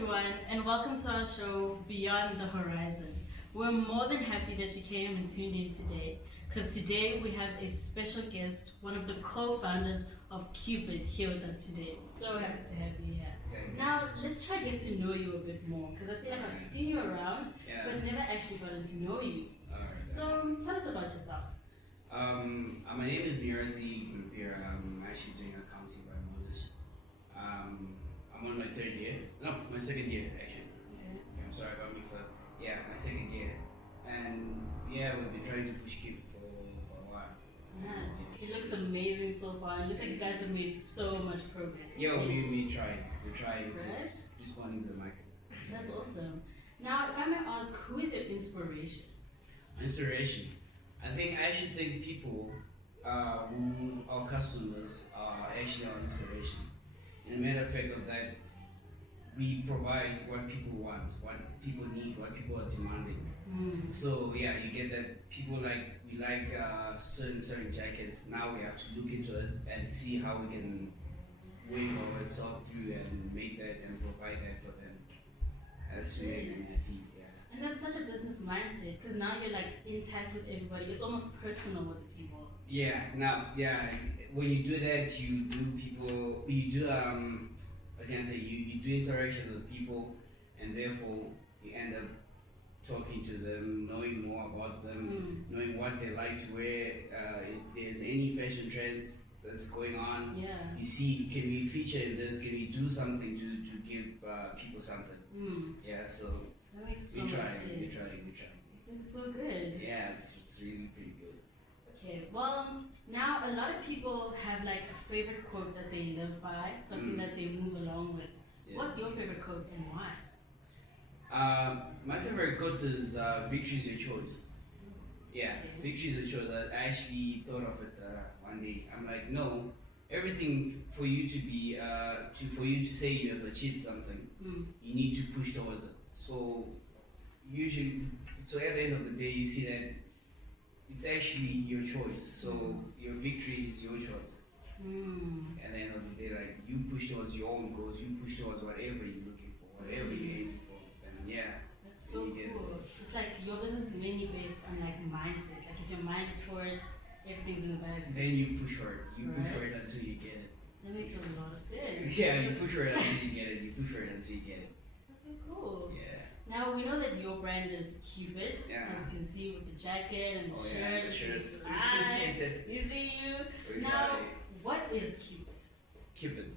everyone, and welcome to our show, Beyond the Horizon. We're more than happy that you came and tuned in today, because today we have a special guest, one of the co-founders of CUPID, here with us today. So happy to have you here. Now, let's try to get to know you a bit more, because I feel like I've seen you around, but never actually gotten to know you. So tell us about yourself. My name is Munyaradzi Gurupira. I'm actually doing accounting by Moses. I'm on my third year. No, my second year actually. Okay, I'm sorry about mixed up. Yeah, my second year. And yeah, we've been trying to push CUPID for a while. Nice. It looks amazing so far. It looks like you guys have made so much progress. Yeah, we try. We're trying right? just responding to the market. That's awesome. Now, if I may ask, who is your inspiration? Inspiration. I actually think people who our customers are actually our inspiration. In a matter of fact of that, we provide what people want, what people need, what people are demanding. So yeah, you get that people we like certain jackets. Now we have to look into it and see how we can wave our itself through and make that and provide that for them. That's really happy. And that's such a business mindset, because now you're in touch with everybody. It's almost personal with the people. Yeah, when you do that, you do interactions with people, and therefore you end up talking to them, knowing more about them, knowing what they like to wear, if there's any fashion trends that's going on. You see, can we feature in this, can we do something to give people something? So that makes so we much try. sense. It's so good. Yeah, it's really pretty good. Okay, well, now a lot of people have a favorite quote that they live by, something that they move along with. What's your favorite quote and why? My favorite quote is "Victory is your choice." Yeah, victory is your choice. I actually thought of it one day. I'm like, no, everything for you to be, for you to say you have achieved something, you need to push towards it. So at the end of the day, you see that it's actually your choice. So your victory is your choice. At the end of the day, you push towards your own goals, you push towards whatever you're looking for, whatever you're aiming for. And that's so cool. It's your business is mainly based on mindset. If your mind is for it, everything's in the bag. Then you push for it. You push for it until you get it. That makes a lot of sense. Yeah, you push for it until you get it. You push for it until you get it. Okay, cool. Yeah. Now we know that your brand is CUPID, as you can see with the jacket and the shirt. Yeah, the shirts. You see you. Now, what is CUPID?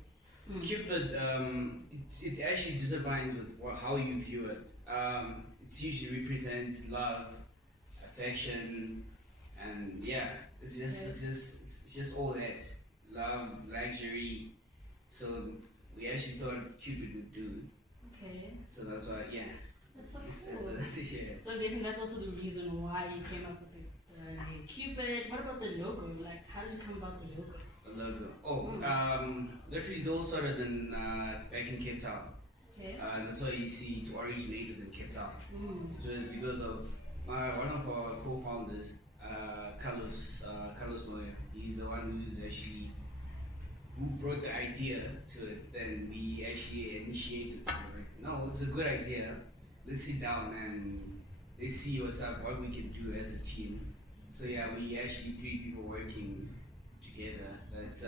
CUPID, it actually defines with how you view it. It usually represents love, affection, and it's just all that. Love, luxury. So we actually thought CUPID would do. Okay. So that's why, That's so cool. So I'm guessing that's also the reason why you came up with the name CUPID. What about the logo? How did you come about the logo? Literally those started back in Cape Town. Okay. That's why you see it originated in Cape Town. So it's because of one of our co-founders, Carlos Moyo. He's the one who brought the idea to it. Then we actually initiated it. No, it's a good idea. Let's sit down and let's see what's up, what we can do as a team. So we actually 3 people working together. That's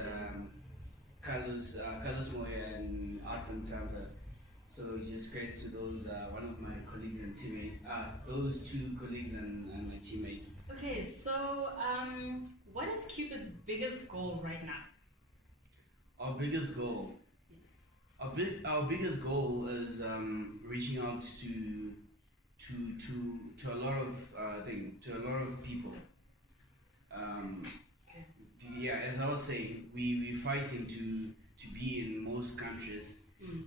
Carlos Moyo and Mutamba. So just grace to those one of my colleagues and teammates. Those 2 colleagues and my teammates. Okay, so what is CUPID's biggest goal right now? Our biggest goal. Yes. Our biggest goal is reaching out to a lot of people. As I was saying, we're fighting to be in most countries.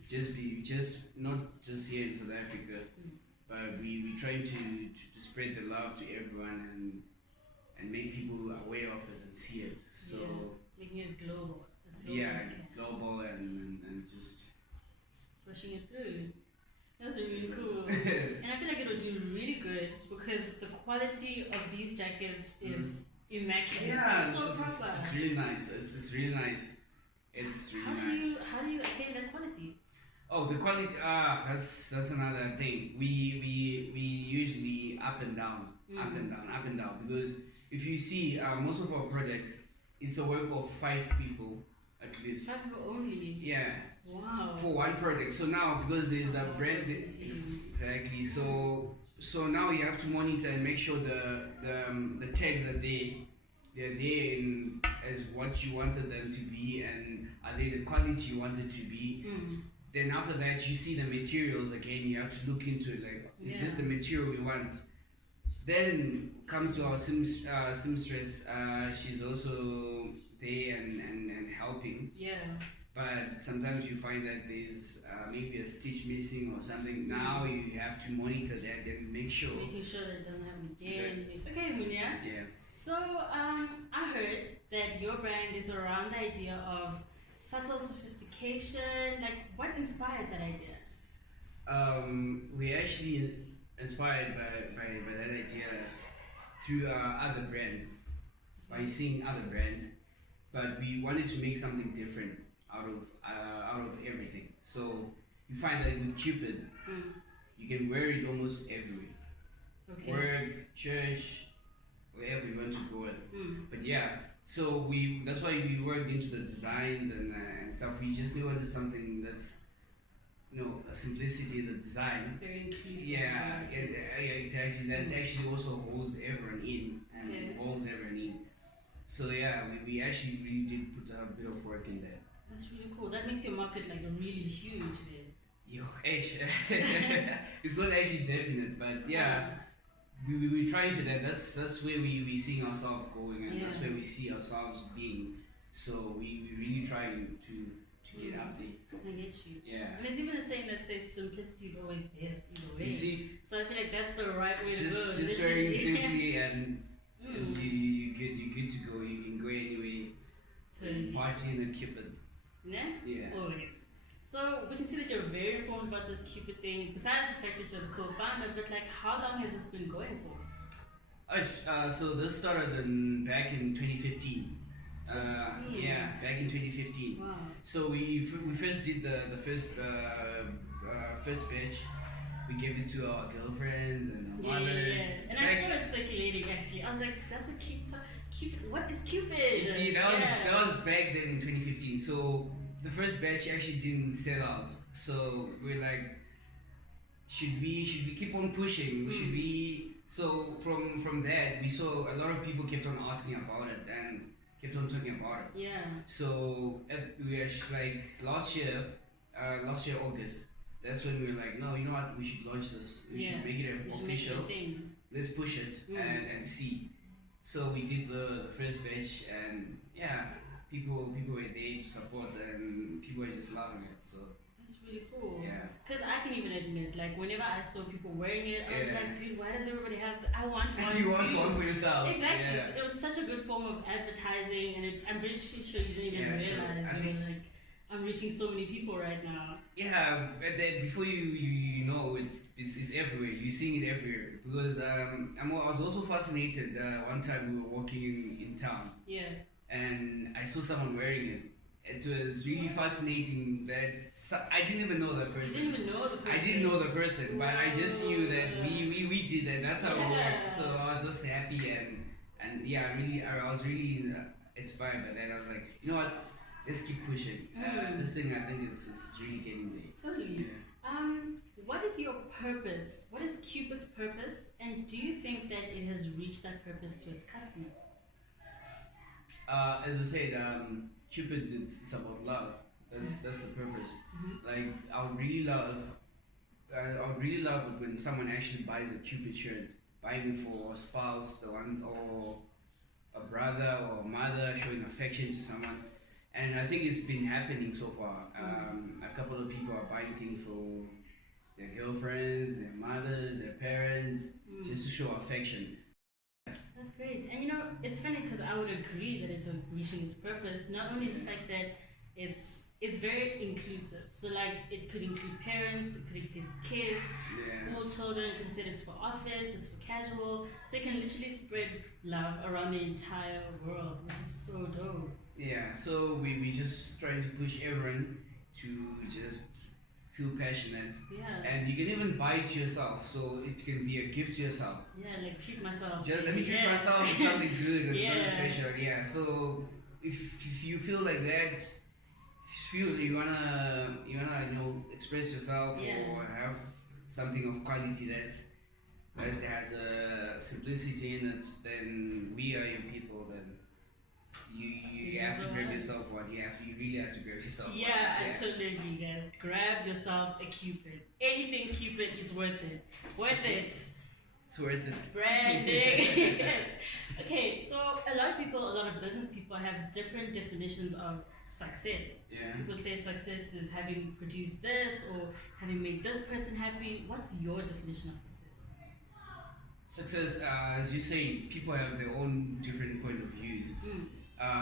Just not just here in South Africa, but we try to spread the love to everyone and make people aware of it and see it. So making it global. Global and just pushing it through. That's really cool. And I feel like it'll do really good because the quality of these jackets is immaculate. Yeah, it's so proper. It's really nice. It's really nice. It's really nice. How do you attain that quality? Oh, the quality. That's another thing. We usually up and down, up and down, up and down. Because if you see, most of our projects, it's a work of 5 people at least. 5 people only. Yeah. Wow. For one project. So now because there's a brand, exactly. So now you have to monitor and make sure the tags are there. They're there in as what you wanted them to be, and are they the quality you wanted to be. Then after that, you see the materials again. You have to look into it, like, is this the material we want? Then comes to our seamstress. She's also there and helping. Yeah. But sometimes you find that there's maybe a stitch missing or something. Now you have to monitor that and make sure. Making sure that it doesn't happen again. Okay, Munya. Yeah. So I heard that your brand is around the idea of subtle sophistication. Like, what inspired that idea? We actually inspired by that idea through other brands, by seeing other brands, but we wanted to make something different out of everything. So you find that with CUPID, you can wear it almost everywhere. Okay. Work, church, wherever you want to go with. But yeah, so that's why we worked into the designs and stuff. We just wanted something that's, a simplicity in the design. Very inclusive. Yeah, exactly. That actually also holds everyone in and involves everyone in. So yeah, we actually really did put a bit of work in there. That's really cool. That makes your market like really huge then. Yo, it's not actually definite, but yeah. We try into that. That's where we see ourselves going, and that's where we see ourselves being. So we really try to get up there. I get you. Yeah. And there's even a saying that says simplicity is always best either way. You see? So I feel like that's the right way to go. Just very simply and you're good to go. You can go anyway. Totally. Partying and CUPID. Yeah? Yeah. Always. So we can see that you're very informed about this CUPID thing, besides the fact that you're the co-founder, but like, how long has this been going for? So this started back in 2015. Yeah, back in 2015. Wow. So we first did the first batch. We gave it to our girlfriends and our mothers. Yeah. And I saw it circulating actually. I was like, that's a CUPID. What is CUPID? You see, that was back then in 2015. So the first batch actually didn't sell out. So we're like, should we keep on pushing? Should we? So from that, we saw a lot of people kept on asking about it and kept on talking about it. Yeah. So we actually, like last year August, that's when we were like, no, you know what, we should launch this. We should make it official. Let's push it and see. So we did the first batch, and yeah, people were there to support, and people were just loving it. So that's really cool. Yeah. Because I can even admit, like, whenever I saw people wearing it, I was like, dude, why does everybody have? I want one. You want one for yourself. Exactly. Yeah. It was such a good form of advertising, and I'm pretty sure you didn't even realize. You were like, I'm reaching so many people right now. Yeah, but then before you know it's everywhere. You're seeing it everywhere because I was also fascinated. One time we were walking in town. Yeah. And I saw someone wearing it. It was really fascinating that I didn't even know that person. You didn't even know the person. I didn't know the person, but I just knew that we did that. That's how it worked. So I was just happy and yeah, I was really inspired by that. I was like, you know what? Let's keep pushing. This thing, I think it's really getting there. Totally. Yeah. What is your purpose? What is CUPID's purpose? And do you think that it has reached that purpose to its customers? As I said, CUPID it's about love. That's the purpose. Like I would really love it when someone actually buys a CUPID shirt, buying it for a spouse, the one or a brother or mother, showing affection to someone. And I think it's been happening so far. A couple of people are buying things for their girlfriends, their mothers, their parents, just to show affection. That's great. And it's funny because I would agree that it's reaching its purpose. Not only the fact that it's very inclusive. So like it could include parents, it could include kids, school children, because it said it's for office, it's for casual. So it can literally spread love around the entire world, which is so dope. Yeah, so we just trying to push everyone to just feel passionate. Yeah. And you can even buy it to yourself, so it can be a gift to yourself. Yeah, like treat myself. Just let me treat myself with something good and Yeah. something special. Yeah. So if you feel like that, if you feel you wanna express yourself or have something of quality that has a simplicity in it, then we are your people. Then you have to grab yourself one. You really have to grab yourself one. I totally agree, guys. Grab yourself a Cupid. Anything Cupid, it's worth it. Worth it. It's worth it. Branding. Okay, so a lot of business people have different definitions of success. Yeah. People say success is having produced this or having made this person happy. What's your definition of success? Success, as you say, people have their own different point of views.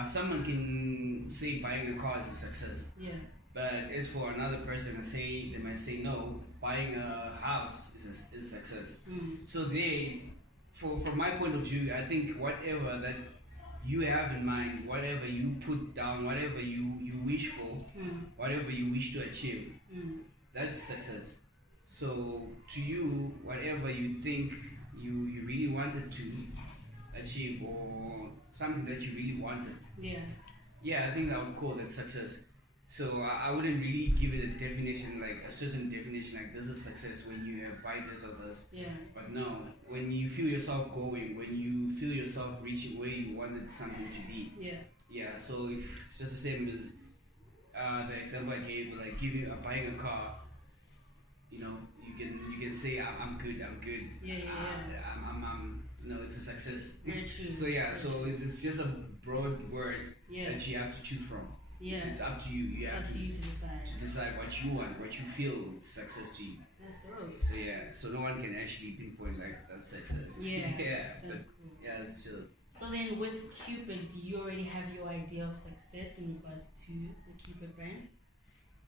Someone can say buying a car is a success. Yeah. But as for another person, they might say no, buying a house is success. So from my point of view, I think whatever that you have in mind, whatever you put down, whatever you wish for, whatever you wish to achieve, that's success. So to you, whatever you think you really wanted to achieve or something that you really wanted, I think I would call that success. So I wouldn't really give it a definition, like a certain definition, like this is success when you have buy this or this. But no, when you feel yourself going, when you feel yourself reaching where you wanted something to be. So if it's just the same as the example I gave, like buying a car, you can say I'm good. It's a success. Very true. So it's just a broad word that you have to choose from. It's up to you. You have to decide what you want, what you feel is success to you. That's dope. So no one can actually pinpoint like that's success. That's cool. That's true. So then with Cupid, do you already have your idea of success in regards to the Cupid brand?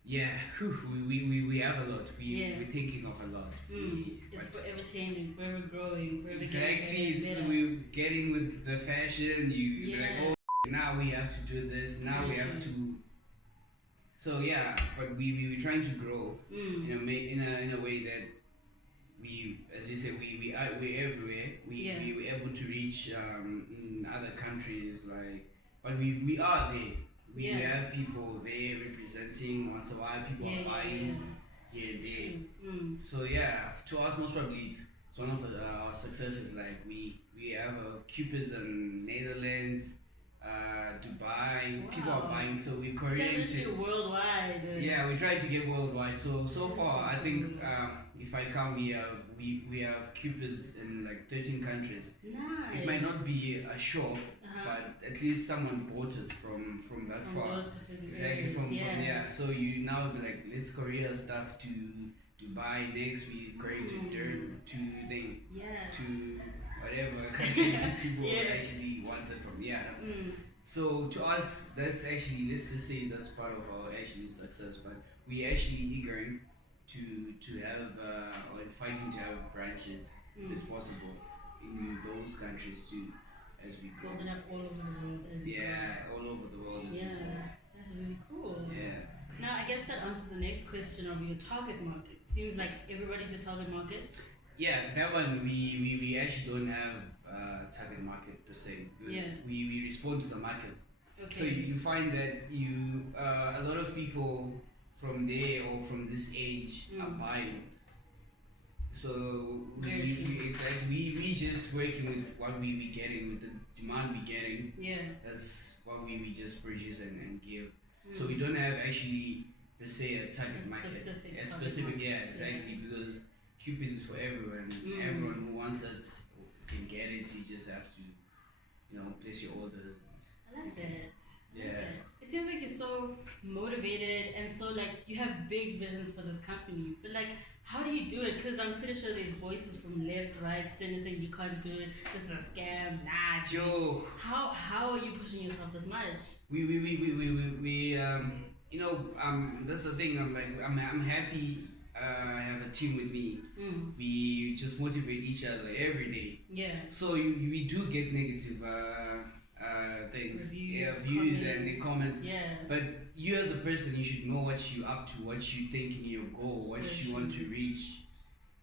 We have a lot. We're thinking of a lot. It's forever changing, forever growing, forever exactly. getting better. We're getting with the fashion. You're like, oh, now we have to do this. Now we have to. So but we're trying to grow in a way that we, as you say, we're everywhere. We were able to reach in other countries, but we are there. We have people there representing once in a while. People are buying here and there. So to us, most probably it's one of our successes. Like we have Cupids in Netherlands, Dubai. Wow. People are buying. So we're coordinating worldwide. We try to get worldwide. So far, I think if I count, we have Cupids in like 13 countries. Nice. It might not be a shop, but at least someone bought it from that far. Exactly from. So you now be like, let's courier stuff to Dubai. Next we courier to whatever country people actually wanted from. So to us, that's actually, let's just say that's part of our actually success. But we actually eager to have or fighting to have branches as possible in those countries too. As we grow. Building up all over the world as you grow. All over the world. That's really cool. Now I guess that answers the next question of your target market. Seems like everybody's a target market. That one we actually don't have target market per se. We respond to the market. So you find that a lot of people from there or from this age are buying. So we just working with what we getting, with the demand we getting. That's what we just produce and give. So we don't have actually per se a target market. Specific, exactly, because Cupid is for everyone. Everyone who wants it can get it. You just have to, place your orders. I like that. It seems like you're so motivated and so you have big visions for this company. But how do you do it? Because I'm pretty sure there's voices from left, right, center saying you can't do it. This is a scam. Nah. How are you pushing yourself this much? That's the thing. I'm happy. I have a team with me. We just motivate each other every day. So we do get negative things, Reviews, views and the comments. Yeah. But you as a person, you should know what you're up to, what you think in your goal, what you want to reach.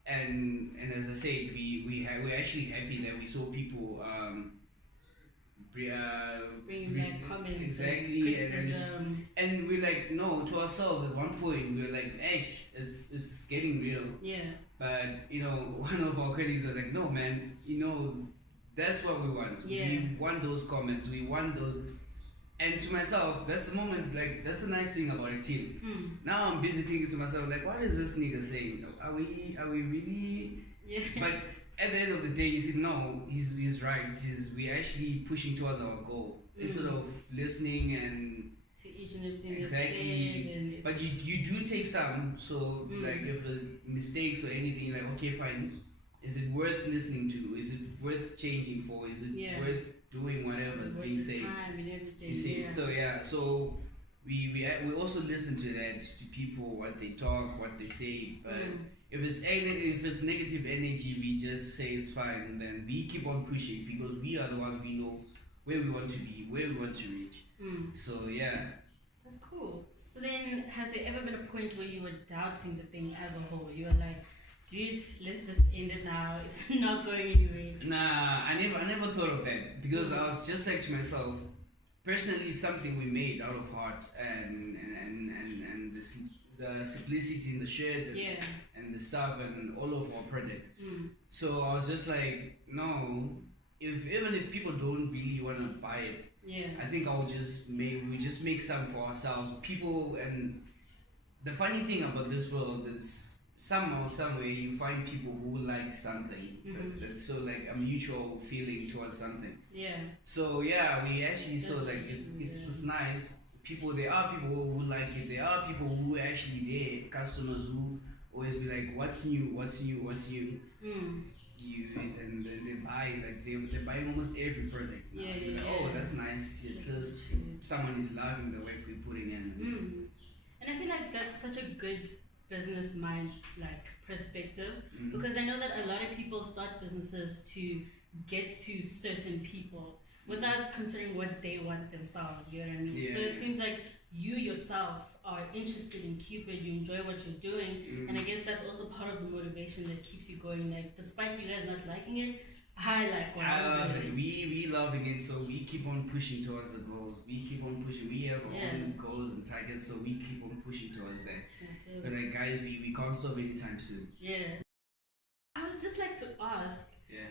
And as I said, we're actually happy that we saw people bringing back comments, exactly, and we're like, no, to ourselves at one point we're like, hey, it's getting real. Yeah. But one of our colleagues was like, no man, that's what we want. Yeah. We want those comments, we want those. And to myself, that's the moment, like, that's the nice thing about a team. Now I'm busy thinking to myself, like, what is this nigga saying? Are we really? Yeah. But at the end of the day, you see, no, he's right. We're actually pushing towards our goal instead of listening and to each and everything. Exactly. But you do take some. So like if the mistakes or anything, like, okay, fine. Is it worth listening to? Is it worth changing for? Is it worth doing whatever is being said? Time and everything. You see, so we also listen to that, to people, what they talk, what they say. But if it's negative energy, we just say it's fine. Then we keep on pushing because we are the ones, we know where we want to be, where we want to reach. So yeah. That's cool. So then, has there ever been a point where you were doubting the thing as a whole? You were like, dude, let's just end it now. It's not going anywhere. Nah, I never thought of that because I was just like to myself, personally, it's something we made out of heart and the simplicity in the shirt and the stuff and all of our products. So I was just like, no, even if people don't really want to buy it, I think we just make some for ourselves. People, and the funny thing about this world is somehow, some way, you find people who like something. That's so like a mutual feeling towards something. Yeah. So yeah, we actually saw like it's nice. There are people who like it. There are people who actually customers who always be like, what's new? And they buy, like they buy almost every product now. Like, oh, that's nice. It's just someone is loving the work we're putting in. And I feel like that's such a good business mind perspective, because I know that a lot of people start businesses to get to certain people without considering what they want themselves, you know what I mean? So it seems like you yourself are interested in CUPID, you enjoy what you're doing, and I guess that's also part of the motivation that keeps you going. Like, despite you guys not liking it, I like what I'm love doing. it. We loving it, so we keep on pushing towards the goals. We keep on pushing. We have our own goals and targets, so we keep on pushing towards that. But like, guys, we can't stop anytime soon. Yeah. I would just like to ask,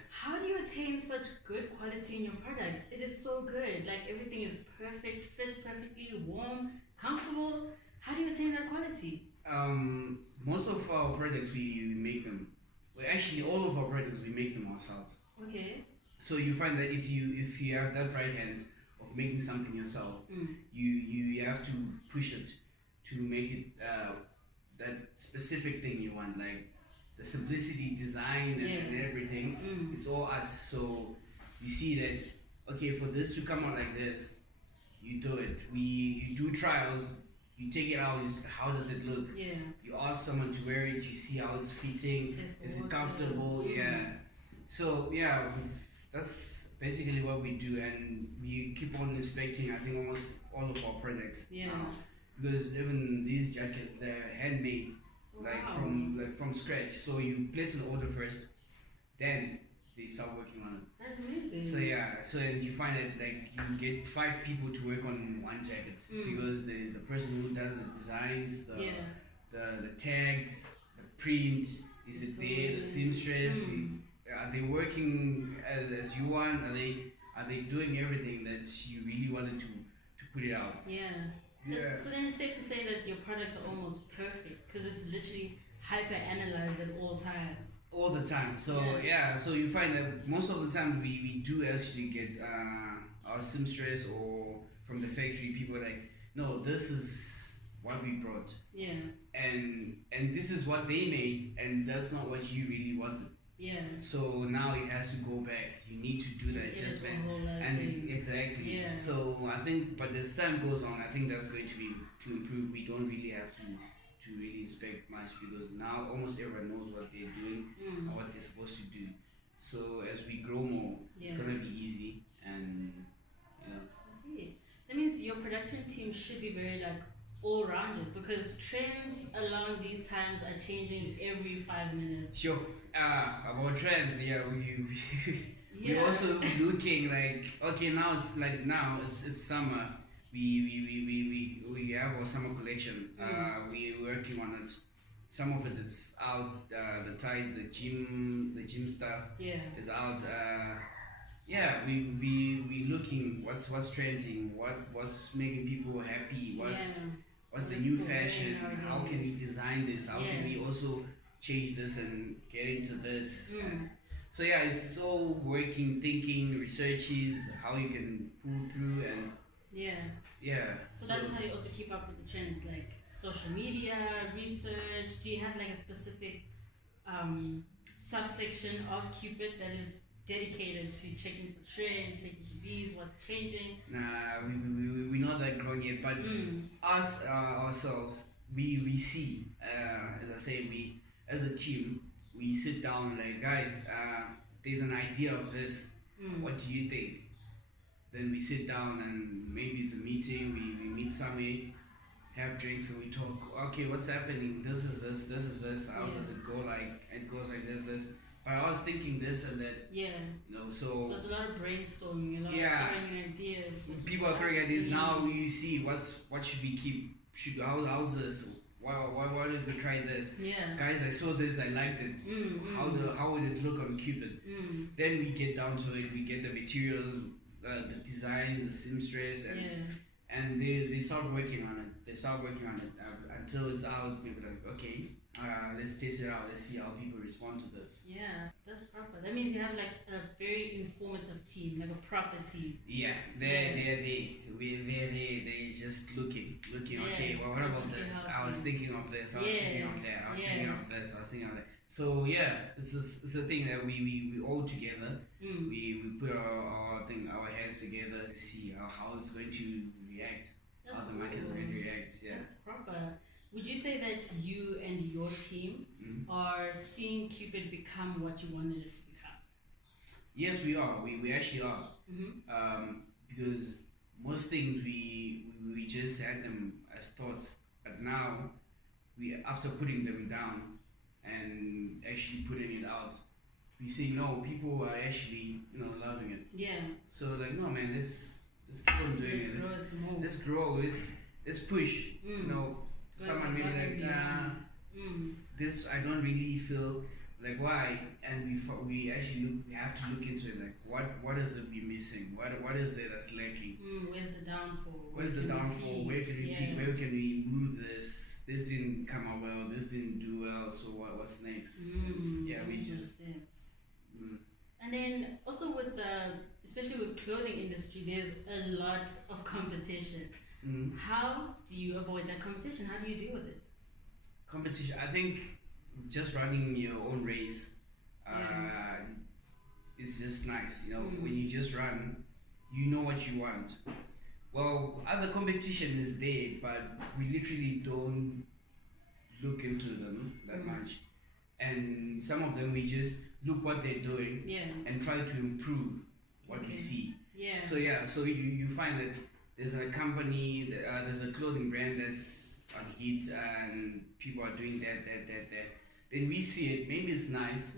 how do you attain such good quality in your products? It is so good. Like, everything is perfect, fits perfectly, warm, comfortable. How do you attain that quality? Most of our products we make them. Well, actually, all of our products we make them ourselves. Okay. So you find that if you have that right hand of making something yourself, you have to push it to make it that specific thing you want, like the simplicity, design, and everything. It's all us. So you see that, okay, for this to come out like this, you do it. You do trials. You take it out. How does it look? You ask someone to wear it. You see how it's fitting. Is it comfortable? So that's basically what we do, and we keep on inspecting. I think almost all of our products now, because even these jackets, they're handmade. From scratch. So you place an order first, then they start working on it. That's amazing. So and you find that like you get 5 people to work on one jacket because there's the person who does the designs, the tags, the print. Is it there? The seamstress. Are they working as you want? Are they doing everything that you really wanted to put it out? So then it's safe to say that your products are almost perfect because it's literally hyper-analyzed at all times. All the time. So so you find that most of the time we do actually get our seamstress or from the factory, people are like, no, this is what we brought. And this is what they made, and that's not what you really wanted. So now it has to go back. You need to do that adjustment, and exactly. So I think, but as time goes on, I think that's going to improve. We don't really have to really inspect much because now almost everyone knows what they're doing and what they're supposed to do. So as we grow more, it's gonna be easy, and see. That means your production team should be very like all-rounded because trends along these times are changing every 5 minutes. Sure. About trends, yeah, we Yeah. we're also looking like, okay, now it's summer. We have our summer collection. We're working on it. Some of it is out. The gym stuff is out. Yeah, we looking what's trending, what's making people happy, what's the new fashion, how can we design this, how can we also change this and get into this. So yeah, it's all working, thinking, researches, how you can pull through and So that's how you also keep up with the trends, like social media, research. Do you have like a specific subsection of CUPID that is dedicated to checking for trends, checking reviews, what's changing? Nah, we're not that grown yet, but us ourselves, we see, as I said, we as a team, we sit down like, guys, there's an idea of this. What do you think? Then we sit down and maybe it's a meeting. We meet somewhere, have drinks, and we talk. Okay, what's happening? This is this. This is this. How does it go? Like it goes like this. But I was thinking this and that. Yeah. You know, so it's a lot of brainstorming, a lot of throwing ideas. People are throwing ideas. Now you see what should we keep? How's this? Why did we try this? Guys, I saw this. I liked it. How would it look on CUPID? Then we get down to it. We get the materials, the designs, the seamstress, and they start working on it. They start working on it until it's out. We're like, okay, let's test it out. Let's see how people respond to this. Yeah, that's proper. That means you have like a very informative team, like a proper team. Yeah, they're just looking. Okay, well, what about this? I was thinking of this. I was thinking of that. I was thinking of this. I was thinking of that. So yeah, it's a thing that we all together. We put our heads together to see how it's going to react. How the market is going to react. Yeah, that's proper. Would you say that you and your team are seeing CUPID become what you wanted it to become? Yes, we are. We actually are. Because most things we just had them as thoughts, but now after putting them down and actually putting it out, we see no, people are actually loving it. Yeah. So like, no man, let's keep on doing it. Let's grow. Let's push. Someone maybe like this I don't really feel like why, and we actually have to look into it, like what is it we missing, what is it that's lacking, where's the downfall, where can we move this didn't come out well, this didn't do well, so what's next? We just and then also with especially with clothing industry, there's a lot of competition. How do you avoid that competition? How do you deal with it? Competition, I think just running your own race is just nice. When you just run, you know what you want. Well, other competition is there, but we literally don't look into them that much. And some of them we just look what they're doing and try to improve what we see. So you find that there's a company, there's a clothing brand that's on heat and people are doing that. Then we see it, maybe it's nice,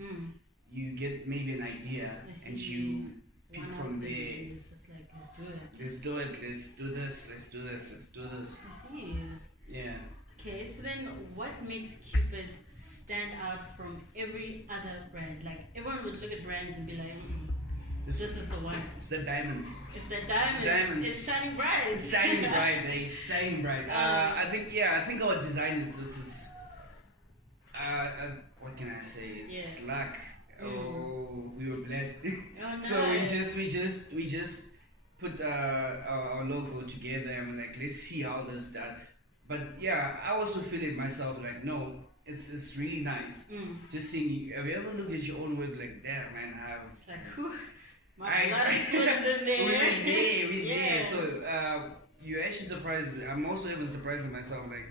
you get maybe an idea and you pick from there. It's just like, let's do it. Let's do this. I see. Yeah. Okay, so then what makes CUPID stand out from every other brand? Like everyone would look at brands and be like, this is the one. It's the diamond. It's the diamond. It's shining bright. It's shining bright. I think our design is what can I say? It's luck. Oh, we were blessed. Nice. So we just put our logo together and we're like, let's see how this does. But yeah, I also feel it myself. Like no, it's really nice. Just seeing. Have you ever looked at your own work like, damn man, I have. Like who? We're there. So you're actually surprised. I'm also even surprised at myself. Like,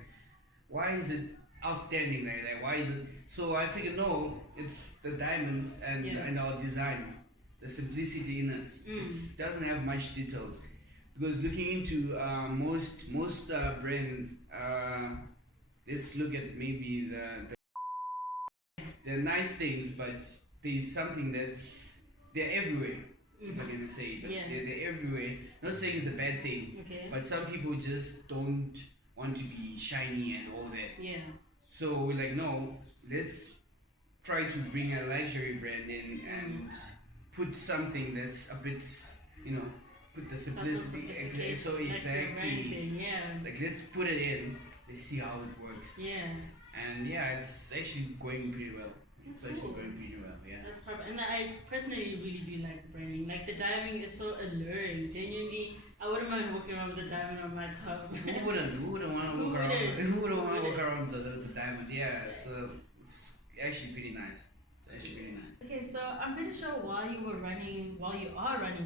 why is it outstanding like that? Why is it? So I figured no, it's the diamond and our design, the simplicity in it. It doesn't have much details, because looking into most brands, let's look at maybe the nice things, but there's something they're everywhere. If I'm gonna say, but they're everywhere. Not saying it's a bad thing, but some people just don't want to be shiny and all that. Yeah. So we're like, no, let's try to bring a luxury brand in and put something that's a bit, put the simplicity. So exactly, like let's put it in. Let's see how it works. Yeah. And yeah, it's actually going pretty well. That's It's actually cool. going pretty well. Yeah. That's perfect. And I personally really do like branding. Like the diamond is so alluring. Genuinely, I wouldn't mind walking around with a diamond on my top. Who wouldn't want to walk around? Who wouldn't want to walk around the diamond? Yeah. So it's actually pretty nice. It's actually pretty nice. Okay, so I'm pretty sure while you are running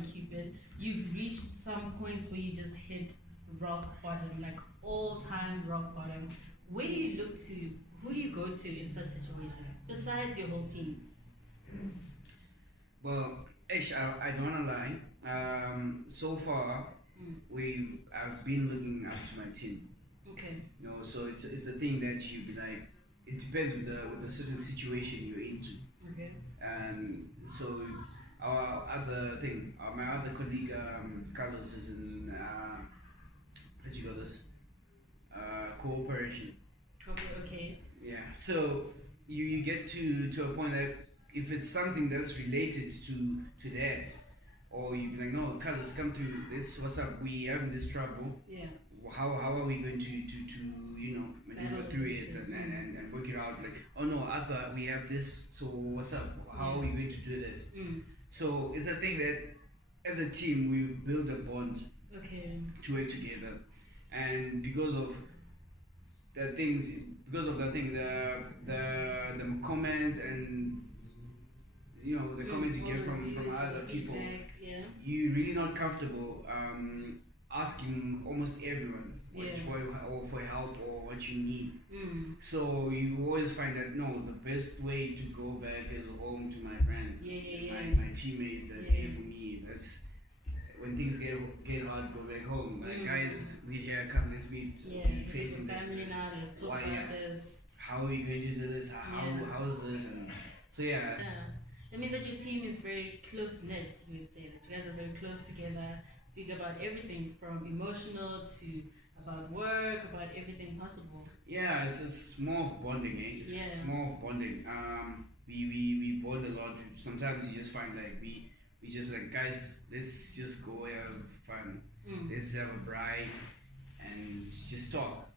CUPID, you've reached some points where you just hit rock bottom, like all-time rock bottom. Where do you look to? Who do you go to in such situations besides your whole team? Well, I don't wanna lie. So far, I've been looking up to my team. Okay. So it's a thing that you be like. It depends with the certain situation you're into. Okay. And so my other colleague Carlos is in what you call this cooperation. Okay. Yeah. So you get to a point that if it's something that's related to that, or you be like, no, Carlos, come through. This what's up? We having this trouble. Yeah. How are we going to maneuver through it and work it out? Like, oh no, Arthur, we have this. So what's up? How are we going to do this? So it's a thing that as a team we've built a bond. Okay. To work together, and because of the comments and the comments you get from other people, you're really not comfortable asking almost everyone for help or what you need. So you always find that the best way to go back is home to my friends, my teammates that are here for me. That's when things get hard, go back home. Like, guys, we here, come, let's meet. We facing this. Let's talk about this. How are we going to do this? How is this? And so yeah. That means that your team is very close knit. You would say that you guys are very close together. Speak about everything from emotional to about work, about everything possible. Yeah, it's more of bonding, eh? It's more of bonding. We bond a lot. Sometimes you just find like we just like, guys, let's just go have fun. Let's have a bride and just talk.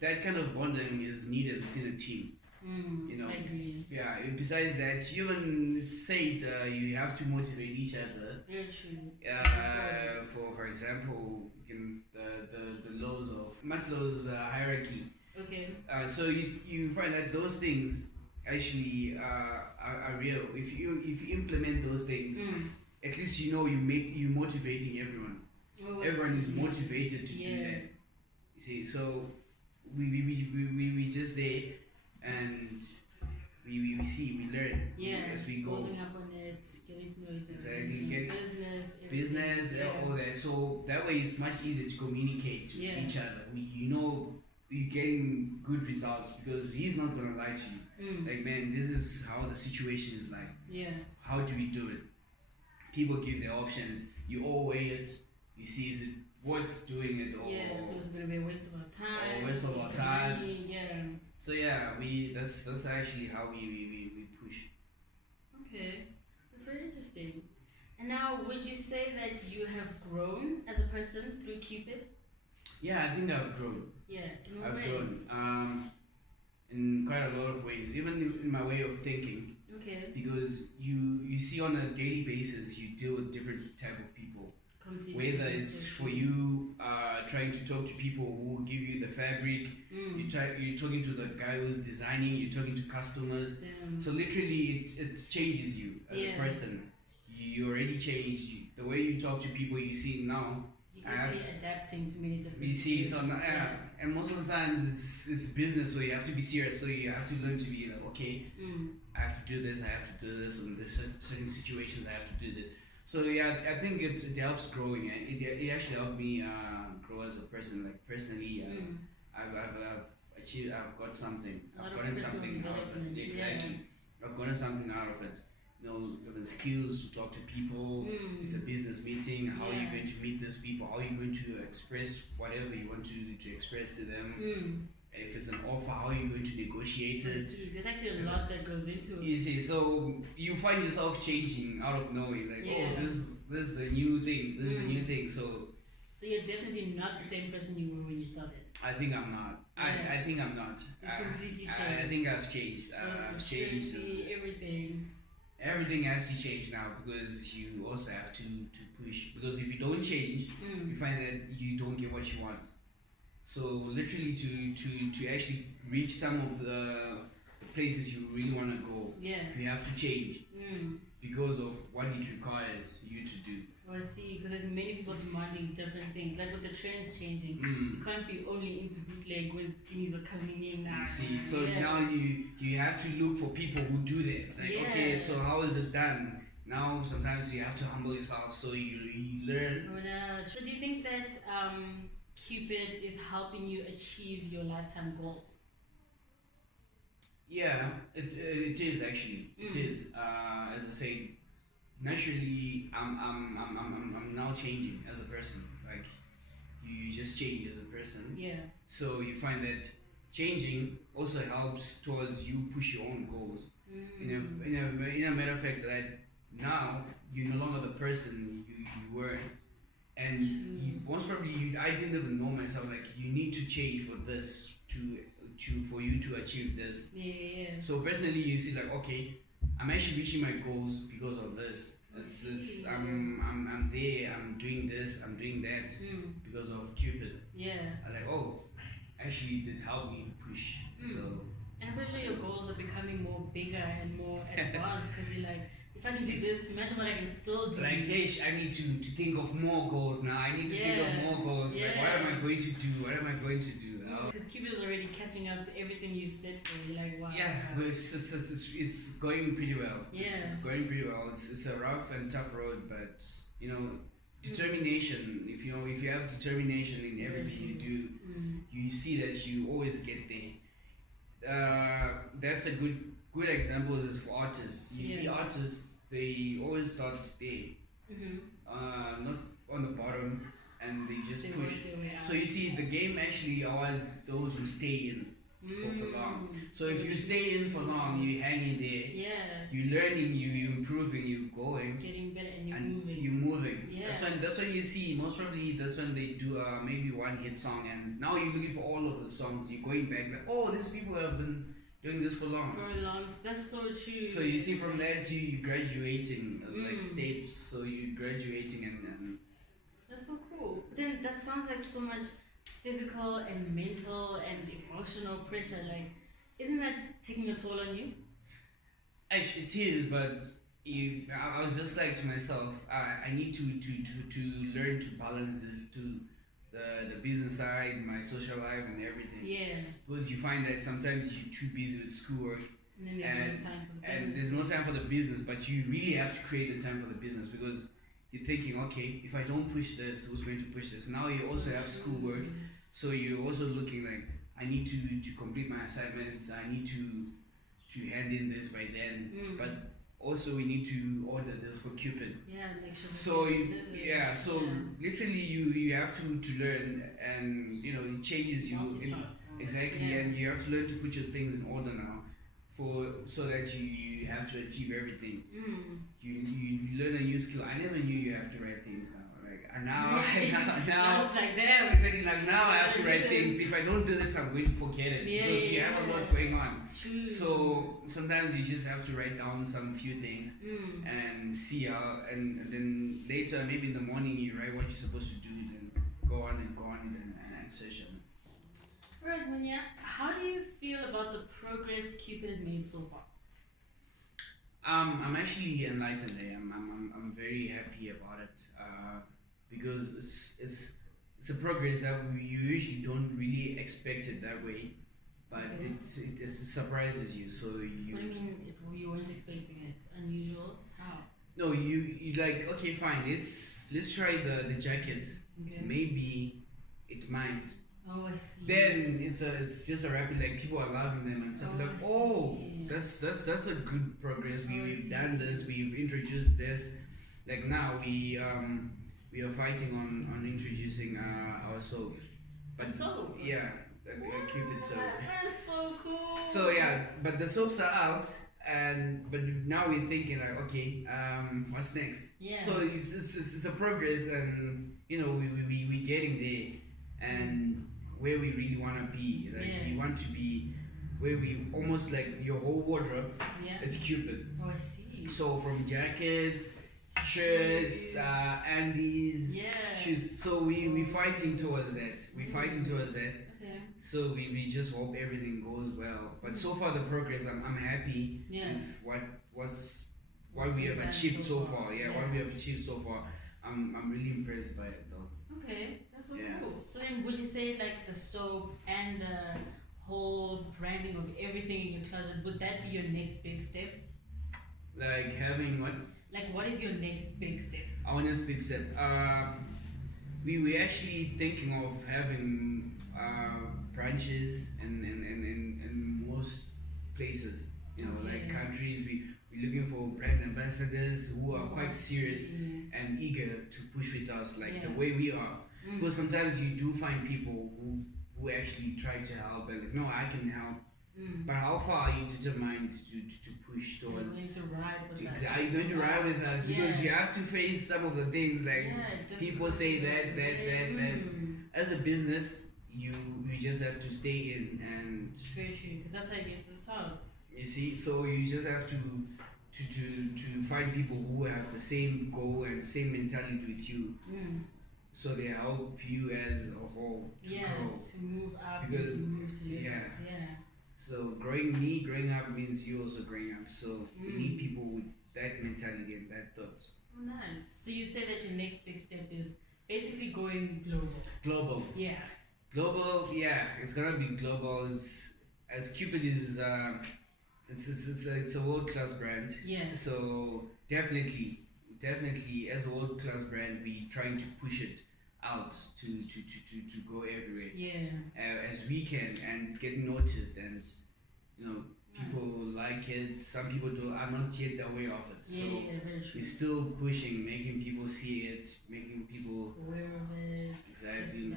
That kind of bonding is needed within a team. I agree. Yeah. Besides that, even said you have to motivate each other. Very true. For example, the laws of Maslow's hierarchy. Okay. So you find that those things actually are real. If you implement those things, at least you motivating everyone. Everyone is motivated to do that. You see, so we just there, and we learn as we go. Building up on it, getting to know each other. Exactly. Business, all that. So that way it's much easier to communicate to each other. You're getting good results because he's not gonna lie to you. Like, man, this is how the situation is like. Yeah. How do we do it? People give their options. You all weigh it. You see, is it worth doing it or it was gonna be a waste of our time. Or waste of our time. Money, So yeah, that's actually how we push. Okay, that's very interesting. And now, would you say that you have grown as a person through CUPID? Yeah, I think I've grown. Yeah, in what I've ways? grown in quite a lot of ways, even in my way of thinking. Okay. Because you see on a daily basis, you deal with different type of people. Completely. Whether it's for you trying to talk to people who give you the fabric, you're talking to the guy who's designing, you're talking to customers. So literally it changes you as a person. You already changed. The way you talk to people, you see now. You're adapting to many different You see, so and most of the times it's business, so you have to be serious. So you have to learn to be like, okay, I have to do this, I have to do this, in this certain situations I have to do this. So yeah, I think it helps growing. It actually helped me grow as a person. Like personally, I've achieved. I've got something. I've gotten something out of it. Exactly. I've gotten something out of it. You know, the skills to talk to people. It's a business meeting. How are you going to meet these people? How are you going to express whatever you want to express to them? If it's an offer, how are you going to negotiate it? There's actually a lot that goes into it. You see, so you find yourself changing out of nowhere. Like, oh, this is the new thing. This is the new thing. So you're definitely not the same person you were when you started. I think I'm not. I think I'm not. Completely changed. I think I've changed. I've changed. Everything. Everything has to change now because you also have to push. Because if you don't change, you find that you don't get what you want. So literally to actually reach some of the places you really want to go, you have to change because of what it requires you to do. Oh, I see, because there's many people demanding different things. Like with the trends changing, you can't be only into bootleg when skinnies are coming in now. See, so now you have to look for people who do that. Like, okay, so how is it done? Now sometimes you have to humble yourself so you learn. Oh, no. So do you think that CUPID is helping you achieve your lifetime goals? Yeah, it is actually. It is. As I say, naturally, I'm now changing as a person. Like you just change as a person. Yeah. So you find that changing also helps towards you push your own goals. In a matter of fact, that now you're no longer the person you were. And most probably, I didn't even know myself. Like you need to change for this for you to achieve this. Yeah. So personally, you see, like, okay, I'm actually reaching my goals because of this. I'm there. I'm doing this. I'm doing that because of CUPID. Yeah. I'm like, oh, actually, it did help me push. So. And I'm pretty sure your goals are becoming more bigger and more advanced because you're like, if I can do this, imagine what I can still do. Like, gosh, I need to think of more goals now. I need to think of more goals. Like, what am I going to do? What am I going to do? Because CUPID is already catching up to everything you've said for. You're like, wow. Yeah, but it's going pretty well. Yeah. It's going pretty well. It's a rough and tough road, but you know, determination. If you have determination in everything you do, you see that you always get there. That's a good example is for artists. You see artists, they always start there, not on the bottom, and they just push. So you see, the game actually always those who stay in for long. So if you stay in for long, you hang in there. You're learning, you improving, you going, getting better, and moving. You're moving. That's when you see. Most probably that's when they do maybe one hit song, and now you're looking for all of the songs. You're going back like, oh, these people have been doing this for long. That's so true. So you see, from that you graduating like steps. So you graduating and that's so cool. But then that sounds like so much physical and mental and emotional pressure. Like, isn't that taking a toll on you? Actually, it is, but I was just like to myself, I need to learn to balance this to the business side, my social life, and everything. Yeah. Because you find that sometimes you're too busy with schoolwork, and there's no time for the business. There's no time for the business. But you really have to create the time for the business because you're thinking, okay, if I don't push this, who's going to push this? Now you also have schoolwork, so you're also looking like, I need to complete my assignments. I need to hand in this by then. But also we need to order this for CUPID. So literally you have to learn, and it changes you exactly, and you have to learn to put your things in order now, so that you have to achieve everything. You learn a new skill. I never knew you have to write things now. Now it's like that. Exactly, like now I have to write things. If I don't do this, I'm going to forget it because you have a lot going on. True. So sometimes you just have to write down some few things and see how, and then later, maybe in the morning, you write what you're supposed to do, then go on and session. Alright, Munya, how do you feel about the progress CUPID has made so far? I'm actually enlightened. I'm very happy about it because it's a progress that you usually don't really expect it that way, but it surprises you. So you weren't expecting it. Unusual. How? No, you like, okay, fine. Let's try the jackets. Okay. Maybe it might. Oh, I see. Then it's just a rapid, like people are loving them and stuff. Oh, Like, I oh, see. that's a good progress. Oh, I We've see. done this. We've introduced this. Like now we are fighting on introducing our soap. But Soap? yeah, Cupid soap. That's so cool. So yeah, but the soaps are out, but now we're thinking like, okay, what's next? Yeah. So it's a progress, and we getting there, and where we really want to be. Like we want to be where we almost like your whole wardrobe. Yeah. It's Cupid. Oh, I see. So from jackets, shirts, Andes, shoes. So we fighting towards that. We fighting towards that. Okay. So we just hope everything goes well. But so far the progress, I'm happy with what we have achieved so far. Yeah, what we have achieved so far. I'm really impressed by it though. Okay, that's so cool. So then would you say like the soap and the whole branding of everything in your closet, would that be your next big step? Like having what? Like what is your next big step? Our next big step. We actually thinking of having branches in most places. Like countries. We're looking for brand ambassadors who are quite serious and eager to push with us, like the way we are. Because sometimes you do find people who actually try to help and like, no, I can help. But how far are you determined to push towards? Are you going to ride with us? Are you going to ride with us? Because you have to face some of the things like people say that. As a business, you just have to stay in and. Very true, because that's how you get to the top. You see, so you just have to find people who have the same goal and same mentality with you. So they help you as a whole to grow. To move up, Because to move to levels. So growing up means you also growing up. So we need people with that mentality and that thought. Oh, nice. So you'd say that your next big step is basically going global. Global. Yeah. Global. Yeah, it's gonna be global. As Cupid is, it's a world-class brand. Yeah. So definitely, as a world-class brand, we trying to push it out to go everywhere. Yeah. As we can and get noticed, and people like it. Some people are not yet aware of it. So very true. we're still pushing, making people see it, making people aware of it. Exactly.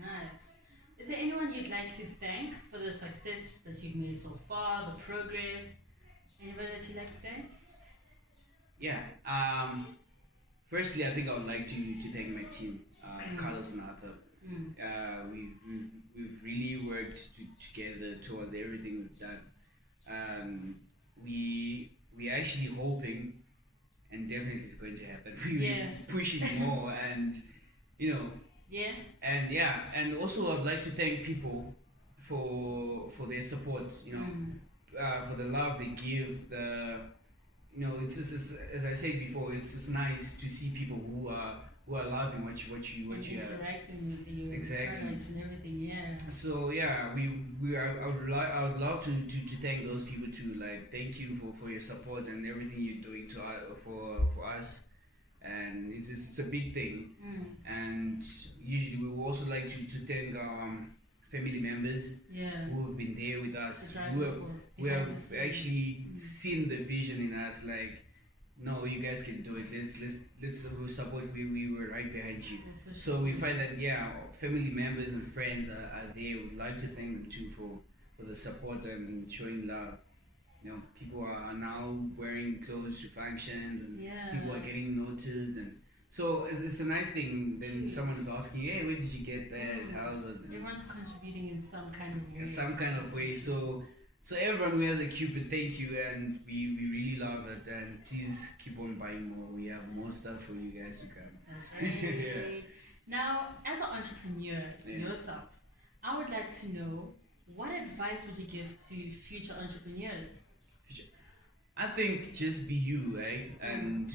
Nice. Is there anyone you'd like to thank for the success that you've made so far, the progress? Anybody that you'd like to thank? Yeah. Firstly, I think I would like to thank my team, Carlos and Arthur. We've really worked together towards everything we've done. We actually hoping, and definitely it's going to happen. We're pushing more, and and also I'd like to thank people for their support. For the love they give. It's just, as I said before, it's nice to see people who are loving what you interacting with you, exactly, and everything. So I would love to thank those people too. Like, thank you for your support and everything you're doing for us, and it's a big thing. And usually we would also like to thank our family members who have been there with us, who have actually seen the vision in us. Like, no, you guys can do it. Let's support. We were right behind you. So we find that family members and friends are there. We'd like to thank them too for the support and showing love. People are now wearing clothes to functions, and people are getting noticed, and so it's a nice thing. Then someone is asking, "Hey, where did you get that? How's it?" Everyone's contributing in some kind of way. In some kind of way. So everyone who has a Cupid, thank you, and we really love it. And please keep on buying more. We have more stuff for you guys to come. That's right. Now, as an entrepreneur yourself, I would like to know, what advice would you give to future entrepreneurs? I think just be you, right? And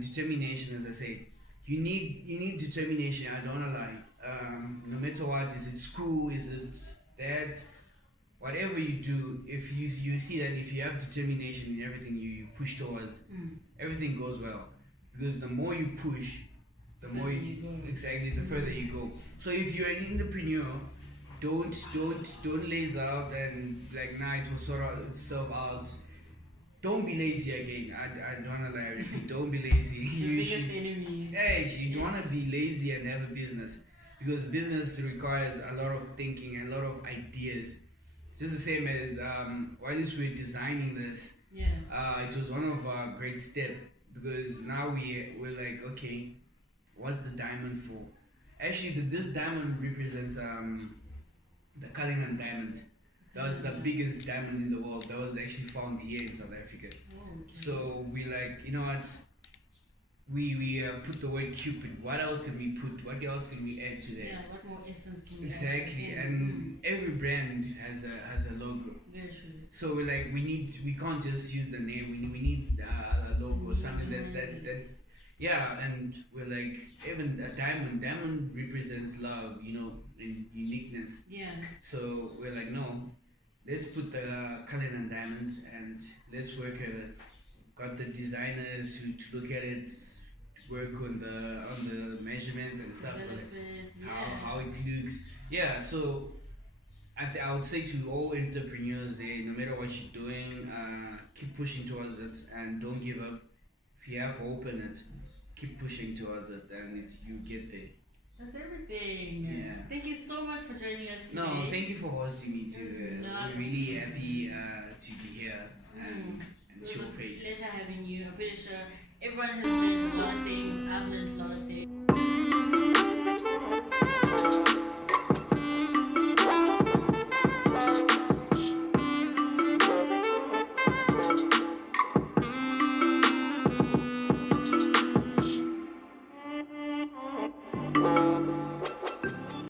determination, as I said. You need determination. I don't wanna lie. No matter what, is it school? Is it that? whatever you do, if you see that if you have determination in everything you push towards, everything goes well. Because the more you push, the more you go. Exactly, the further you go. So if you're an entrepreneur, don't laze out and like it will sort out itself out. Don't be lazy again. I don't wanna lie. Repeat, don't be lazy. You don't wanna be lazy and have a business, because business requires a lot of thinking and a lot of ideas. Just the same as while we're designing this, it was one of our great steps, because now we're like, okay, what's the diamond for? Actually, this diamond represents the Cullinan diamond. That was the biggest diamond in the world. That was actually found here in South Africa. So we like, you know what? We put the word Cupid. What else can we put? What else can we add to that? Yeah, what more essence can we add? Exactly, and every brand has a logo. Very true. So we can't just use the name. We need a logo, something that yeah. And we're like, even a diamond. Diamond represents love, and uniqueness. Yeah. So we're like, no, let's put the Cullinan diamond and let's work at it. Got the designers to look at it, work on the measurements and stuff, how it looks. Yeah, so I would say to all entrepreneurs, no matter what you're doing, keep pushing towards it and don't give up. If you have hope in it, keep pushing towards it and you get there. That's everything. Yeah. Thank you so much for joining us today. No, thank you for hosting me too. I'm really happy to be here and show face. It was a pleasure having you. I'm pretty sure everyone has learned a lot of things. I've learned a lot of things.